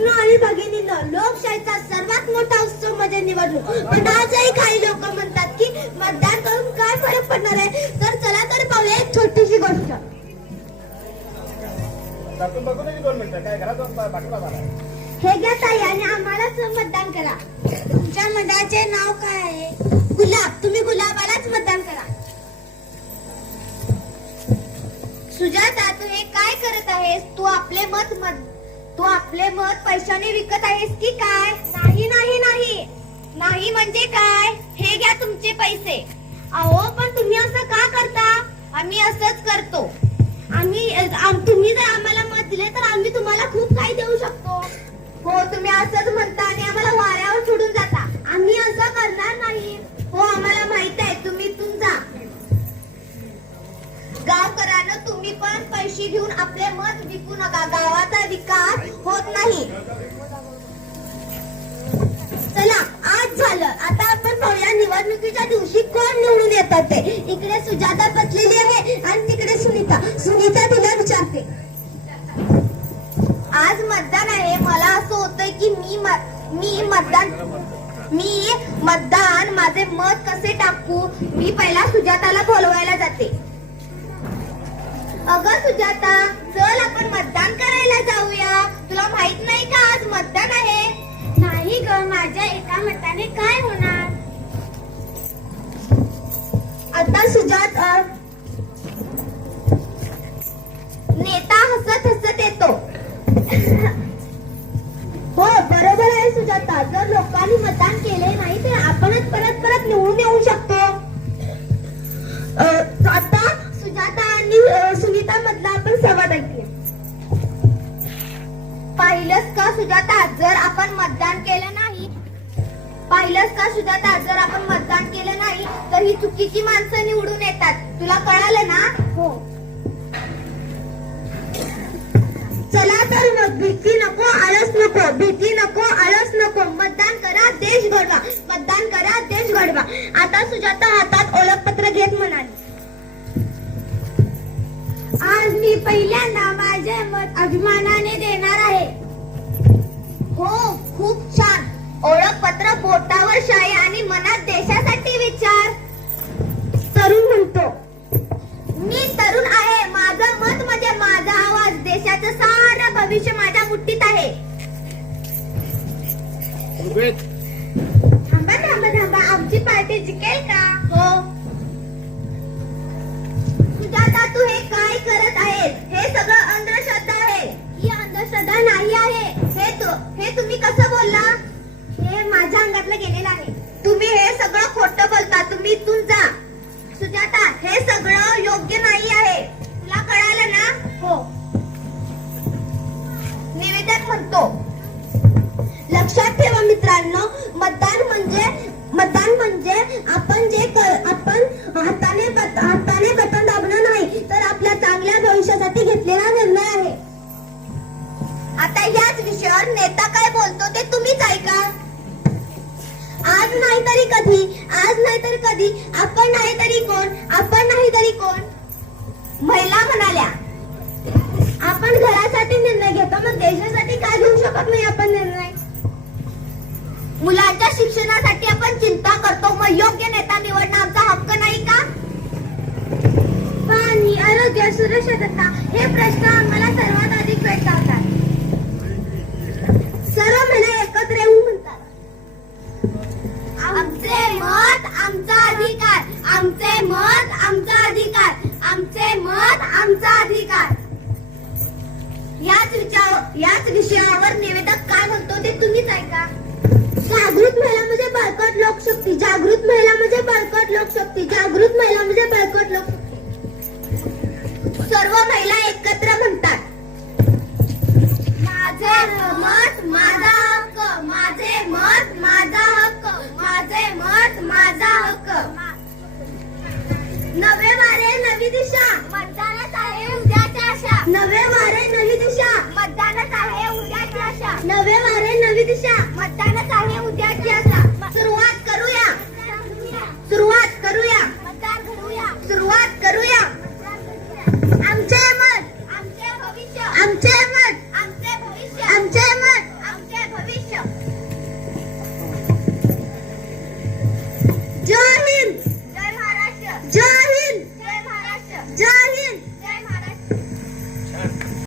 बंधूंनो आणि भगिनींनो, लोकशाहीचा सर्वात मोठा उत्सव म्हणजे निवडणूक. पण आजही काही लोक म्हणतात की मतदान करून काय फरक पडणार आहे. तर चला तर पाहूया एक छोटीशी गोष्ट. हे घ्या ताई आणि आम्हालाच मतदान करा. तुमच्या मंडळाचे नाव काय आहे? गुलाब. तुम्ही गुलाबालाच मतदान करा. सुजाता, तू हे काय करत आहेस? तू आपले मत पैशाने विकत आहेस की काय? नाही नाही नाही नाही म्हणजे काय? हे घ्या तुमचे पैसे. अहो पण तुम्ही असं का करता? आम्ही असंच करतो. तुम्ही जर आम्हाला मत दिले तर आम्ही तुम्हाला खूप काही देऊ शकतो. हो, तुम्ही असंच म्हणता आणि आम्हाला वाऱ्यावर सोडून जाता. आम्ही असं करणार नाही. हो, आम्हाला माहित आहे. तुम्ही तुमचा गावकऱ्यांना तुम्ही पण पैसे घेऊन आपले मत विकू नका. गावाचा विकास होत नाही. चला, आज झालं. आता आपण पाहूया निवडणुकीच्या दिवशी कोण निवडून येतात ते. इकडे सुजाता बसलेली आहे आणि तिकडे सुनीता. सुनीता तिला विचारते. आज मतदान आहे. मला असं होतंय की मी मतदान माझे मत कसे टाकू. मी पहिला सुजाताला बोलवायला जाते. अगं सुजाता, चल आपण मतदान करायला जाऊया. तुला माहित नाही का आज मतदान आहे? नाही ग, माझ्या एका मताने काय होणार. आता सुजाता नेता हसत हसत येतो. हो, बरोबर आहे सुजाता. जर लोकांनी मतदान केले नाही तर आपणच परत परत निवडून येऊ शकतो. आता सुजाता आणि सुनीता मधला आपण संवाद ऐकूया. पाहिलंस का सुजाता, जर आपण मतदान केलं नाही तर ही चुकीची माणसं निवडून येतात. तुला कळालं ना? हो. चला तर मग, भीती नको, आळस नको. भीती नको, आळस नको. मतदान करा, देश घडवा. मतदान करा, देश घडवा. आता सुजाता हातात ओळखपत्र घेत म्हणाली, आज मी पहिल्यांदा माझे मत अभिमानाने देणार आहे. हो, खूप छान. ओळखपत्र बोटावर शाई आणि मनात देशासाठी विचार. तरुण म्हणतो, मी तरुण आहे. माझं मत म्हणजे माझा आवाज. देशाचं सारं भविष्य माझ्या मुठीत आहे. थांबा थांबा थांबा, आमची पार्टी जिंकेल का? हो. सुजाता, तू हे काय करत आहेस? हे सगळं अंधश्रद्धा आहे. ही अंधश्रद्धा नाही आहे. हे तुम्ही कसं बोलला? हे माझ्या अंगातलं गेलेलं आहे. तुम्ही हे सगळं खोटं बोलता. तुम्ही इथून जा. सुजाता, हे सगळं योग्य नाही आहे. तुला कळालं ना? हो. निवेदक म्हणतो, लक्षात ठेवा मित्रांनो, मतदान म्हणजे आपण हाताने बटन दाबणं नाही, तर आपल्या चांगल्या भविष्यासाठी घेतलेला निर्णय आहे. आता याच विषयावर नेता काय बोलतो ते तुम्हीच ऐका. आज नाही तरी कधी, आपण नाही तरी कोण. महिला म्हणाल्या, आपण घरासाठी निर्णय घेतो, मग देशासाठी काय घेऊ शकत नाही आपण निर्णय. मुलांच्या शिक्षणासाठी आपण चिंता करतो, मग योग्य नेता निवडणं आमचा हक्क नाही का? पाणी, आरोग्य, सुरक्षितता हे प्रश्न आम्हाला सर्वात अधिक भेडसावतात. सर्व महिला एकत्र येऊन म्हणतात, आमचे मत आमचा अधिकार, आमचे मत आमचा अधिकार, आमचे मत आमचा अधिकार. याच विषयावर निवेदक काय म्हणतो ते तुम्हीच ऐका. जागृत महिला म्हणजे बळकट लोकशक्ती. जागृत महिला म्हणजे बळकट लोकशक्ती. जागृत महिला म्हणजे बळकट लोकशक्ती. सर्व महिला एकत्र म्हणतात, माझे मत माझा हक्क, माझे मत माझा हक्क, माझे मत माझा हक्क. नवे वारे नवी दिशा, मतदानच आहे उद्याची आशा. नवे वारे नवी दिशा, मतदानच आहे उद्याची आशा. नवे वारे नवी दिशा, मतदानच आहे उद्याची आशा. सुरुवात करूया. सुरुवात